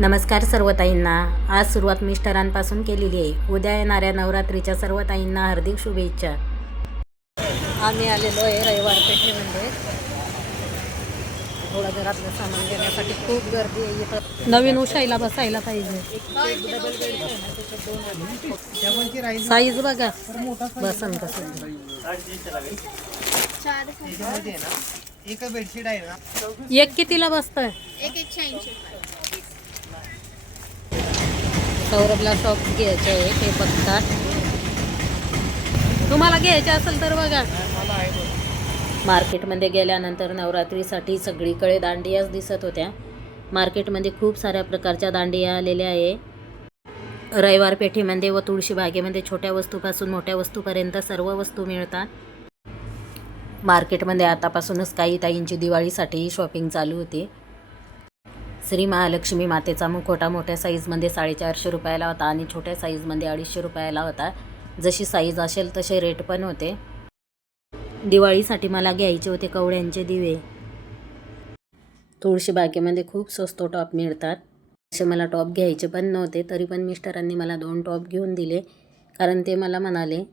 नमस्कार सर्व ताईंना आज सुरुवात मिस्टरांपासून केलेली आहे. उद्या येणाऱ्या नवरात्रीच्या सर्व ताईंना हार्दिक शुभेच्छा. आम्ही आलेलो आहे रविवार पेठेमध्ये थोडं घरातलं सामान घेण्यासाठी खूप गर्दी आहे इथं. नवीन उशाईला बसायला पाहिजे. साईज बघा. बसन कसं एक बेडशीट आहे ना एक कितीला बसतंय? एक एकशे ऐंशी रुपये सौरभला सॉक्स घ्यायचे आहे ते बघतात तुम्हाला घ्यायचे असेल तर बघा. मार्केटमध्ये गेल्यानंतर नवरात्रीसाठी सगळीकडे दांडियाच दिसत होत्या. मार्केटमध्ये खूप साऱ्या प्रकारच्या दांडिया आलेल्या आहे. रविवार पेठेमध्ये व तुळशी बागेमध्ये छोट्या वस्तूपासून मोठ्या वस्तूपर्यंत सर्व वस्तू मिळतात. मार्केटमध्ये आतापासूनच काही ताईंची दिवाळीसाठी शॉपिंग चालू होती. श्री महालक्ष्मी मातेचा मुखोटा मोठ्या साईजमध्ये साडेचारशे रुपयाला होता आणि छोट्या साईजमध्ये अडीचशे रुपयाला होता. जशी साईज असेल तसे रेट पण होते. दिवाळीसाठी मला घ्यायचे होते कवड्यांचे दिवे. तुळशी बागेमध्ये खूप स्वस्त टॉप मिळतात. असे मला टॉप घ्यायचे पण नव्हते तरी पण मिस्टरांनी मला दोन टॉप घेऊन दिले. कारण ते मला म्हणाले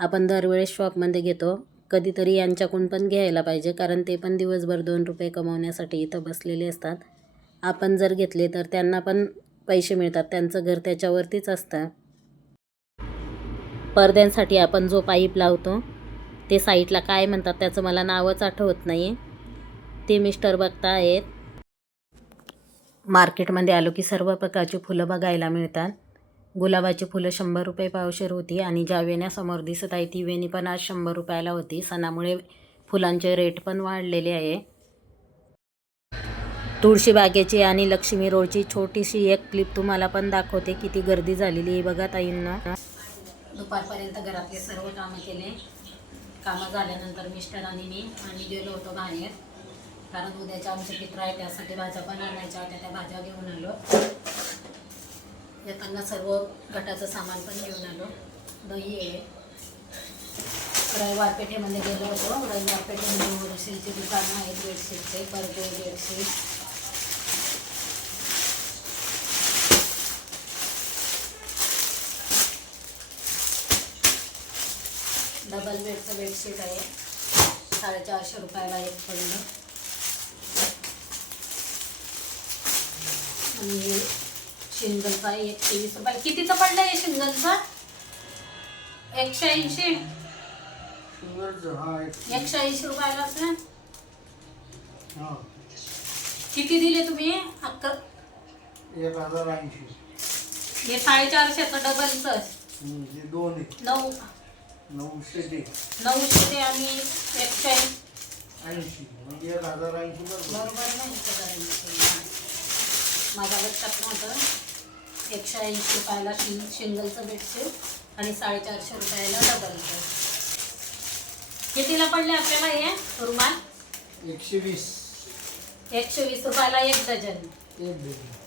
आपण दरवेळेस शॉपमध्ये घेतो. कधीतरी यांच्याकडून पण घ्यायला पाहिजे कारण ते पण दिवसभर दोन रुपये कमवण्यासाठी इथं बसलेले असतात. आपण जर घेतले तर त्यांना पण पैसे मिळतात. त्यांचं घर त्याच्यावरतीच असतं. पडद्यांसाठी आपण जो पाईप लावतो ते साईटला काय म्हणतात त्याचं मला नावच आठवत नाही ते मिस्टर बघता आहेत मार्केटमध्ये आलो की सर्व प्रकारची फुलं बघायला मिळतात. गुलाबाची फुलं शंभर रुपये पावशेर होती आणि ज्या वेण्यासमोर दिसत आहे ती वेणी पण आज शंभर रुपयाला होती. सणामुळे फुलांचे रेट पण वाढलेले आहे. तुळशी बागेची आणि लक्ष्मी रोडची छोटीशी एक क्लिप तुम्हाला पण दाखवते. किती गर्दी झालेली आहे बघा ताईंना. दुपारपर्यंत घरातले सर्व कामं केले. कामं झाल्यानंतर मिस्टर आणि मी आम्ही गेलो होतो बाहेर. कारण उद्याच्या आमचे पित्र आहे त्यासाठी भाज्या पण आणायच्या होत्या त्या भाज्या घेऊन आलो. येताना सर्व गटाचं सामान पण घेऊन आलो. दही आहे. रविवार पेठेमध्ये गेलो होतो. रविवार पेठेमध्ये होलसेलची दुकानं आहेत बेडशीटचे परदे बेडशीट डबल बेडचं बेडशीट आहे. साडेचारशे रुपयाला एक पडलं. आणि हे शिंगलचा एकशे वीस रुपये कितीचं पडलं हे शिंगलचं? एकशे ऐंशी? एक एकशे ऐंशी रुपयालाच ना हा. किती दिले तुम्ही अक्क? एक हजार ऐंशी. हे साडेचारशेचं डबलचं. दोन नऊ. नऊशे ते नऊशे ते आम्ही एकशे. ऐंशी. म्हणजे एक हजार ऐंशी बरोबर बरोबर नाही? माझ्या लक्षात नव्हतं. एकशे ऐंशी रुपयाला शिंग शिंगलचं बेडशीट आणि साडेचारशे रुपयाला डबलचं. कितीला पडले आपल्याला हे रुमाल? एकशे वीस. एकशे वीस रुपयाला एक डझन. एक डझन.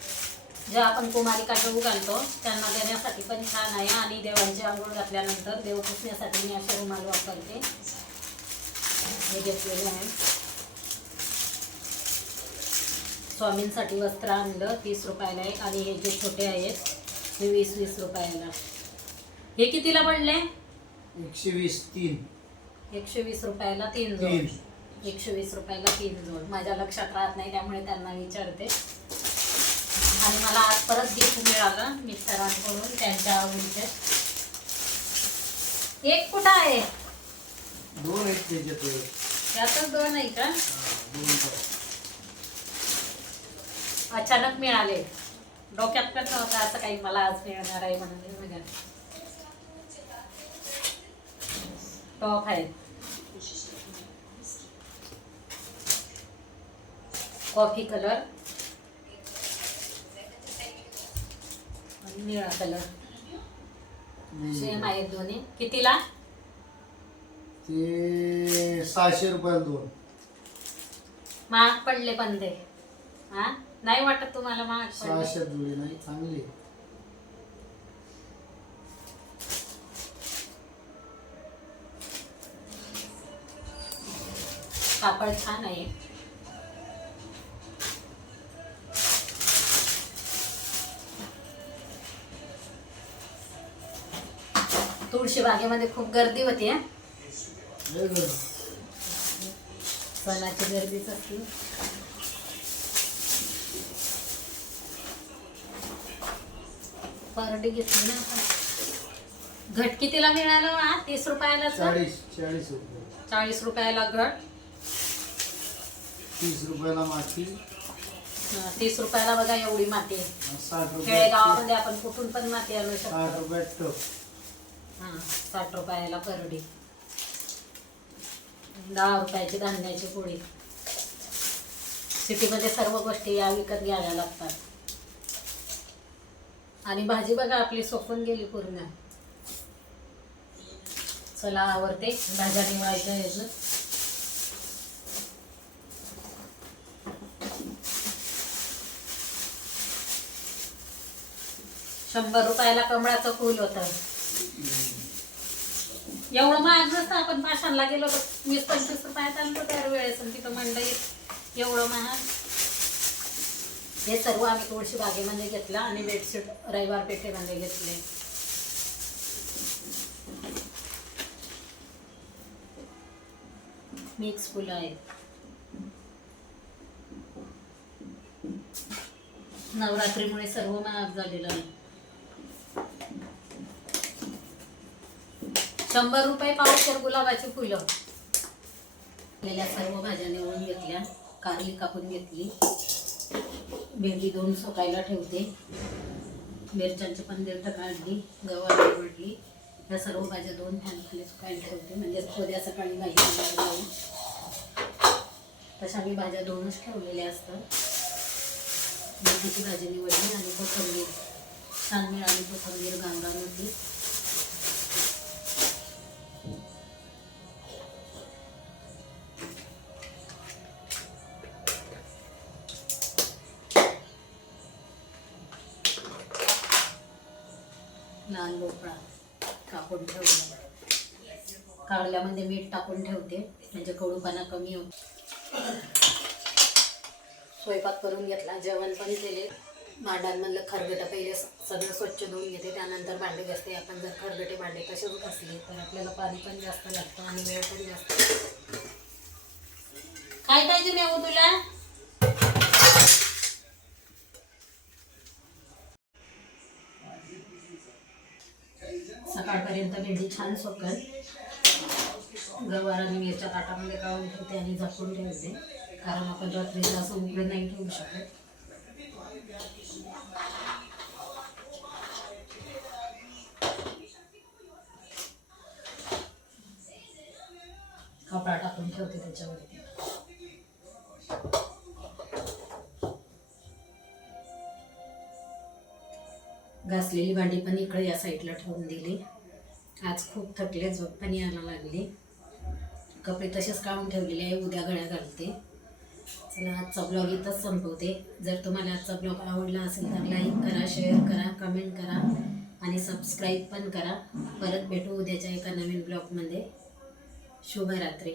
जे आपण कुमारिका गहू घालतो त्यांना देण्यासाठी पण छान आहे. आणि देवांची आंघोळ घातल्यानंतर देव पुसण्यासाठी मी असे रुमाल वापरते. हे घेतलेले आहे. स्वामींसाठी वस्त्र आणलं तीस रुपयाला एक आणि हे जे छोटे आहेत हे वीस वीस रुपयाला. हे कितीला पडले? एकशे वीस तीन. एकशे वीस रुपयाला तीन जोड. एकशे वीस रुपयाला तीन जोड. माझ्या लक्षात राहत नाही त्यामुळे त्यांना विचारते. आणि मला आज परत गिफ्ट मिळालं मिस्टरांकडून त्यांच्या आवडीचे. एक कुठं आहे? दोन आहेत त्याच्यात त्यातच दोन आहे का. अचानक मिळाले. डोक्यात पण नव्हतं असं काही मला आज मिळणार आहे म्हणून टॉप आहेत कॉफी कलर. निळा कलर. सेम आहेत दोन्ही. कितीला? ते सहाशे रुपयाला दोन. महाग पडले पण ते. हा? नाही वाटत तुम्हाला महाग पडले. सहाशे जुळे नाही चांगले. कापड छान आहे. तुळशी बागेमध्ये खूप गर्दी होती हं. सणाची गर्दीच असते. परडी घेतली ना आपण. घट कितीला मिळालं हा तीस रुपयाला चाळीस चाळीस रुपये. चाळीस रुपयाला घट. तीस रुपयाला माती. हं, तीस रुपयाला बघा एवढी माती. आहे साठ रुपये खेडेगावामध्ये आपण कुठून पण माती आणू शकतो. साठ रुपये टप. हां साठ रुपयाला परडी दहा रुपयाची धान्याची पोळी. सिटीमध्ये सर्व गोष्टी या विकत घ्याव्या लागतात. आणि भाजी बघा आपली सोपून गेली पूर्ण. चला आवडते भाज्या निवायच्या याचं शंभर रुपयाला कमळाचं फूल होतं. एवढं महाग नसतं आपण पाषाणला गेलो तर वीस पंचवीस रुपयात आणतो त्या वेळेस आणि तिथं मंडईत एवढं महाग. हे सर्व आम्ही तुळशी बागेमध्ये म्हणजे घेतलं आणि बेडशीट रविवार पेठेमध्ये म्हणजे घेतले. मिक्स फुलं आहेत. नवरात्रीमुळे सर्व महाग झालेलं आहे. शंभर रुपये पावशेर गुलाबाची फुलं. आपल्याला सर्व भाज्या निवडून घेतल्या कारली कापून घेतली. भेंडी दोन सुकायला ठेवते. मिरच्यांची पण देठ काढली गवार निवडली या सर्व भाज्या दोन फॅन खाली सुकायला ठेवते. म्हणजे उद्या सकाळी भाजी लावून तशा मी भाज्या दोनच ठेवलेल्या असतात. मेथीची भाजी निवडली आणि कोथंबीर छान मिळाली कोथंबीर गावरामधली लाल कापून ठेवला. कारल्यामध्ये मीठ टाकून ठेवते म्हणजे कडूपणा कमी होतो. स्वयंपाक करून घेतला जेवण पण केले. भांडांमधलं खरगटं पहिले सगळं स्वच्छ धुवून घेते त्यानंतर भांडे घासते. आपण जर खरगटे भांडे तसेच घासले तर आपल्याला पाणी पण जास्त लागतं आणि वेळ पण जास्त काय पाहिजे मी तुला? सकाळपर्यंत भेंडी छान सोकल गवार आणि मिरच्या ताटामध्ये काढून ठेवते आणि झाकून ठेवते. कारण आपण रात्रीला असं उघडं नाही ठेवू शकत. कपडा टाकून ठेवते त्याच्यावरती. घासलेली भांडी पण इकडे या साईडला ठेवून दिली. आज खूप थकले झोप पण यायला लागली. कपडे तसेच काढून ठेवलेले आहे उद्या गळ्या घालते. चला आजचा ब्लॉग इथंच संपवते. जर तुम्हाला आजचा ब्लॉग आवडला असेल तर लाईक करा शेअर करा कमेंट करा आणि सबस्क्राईब पण करा. परत भेटू उद्याच्या एका नवीन ब्लॉगमध्ये शुभरात्री.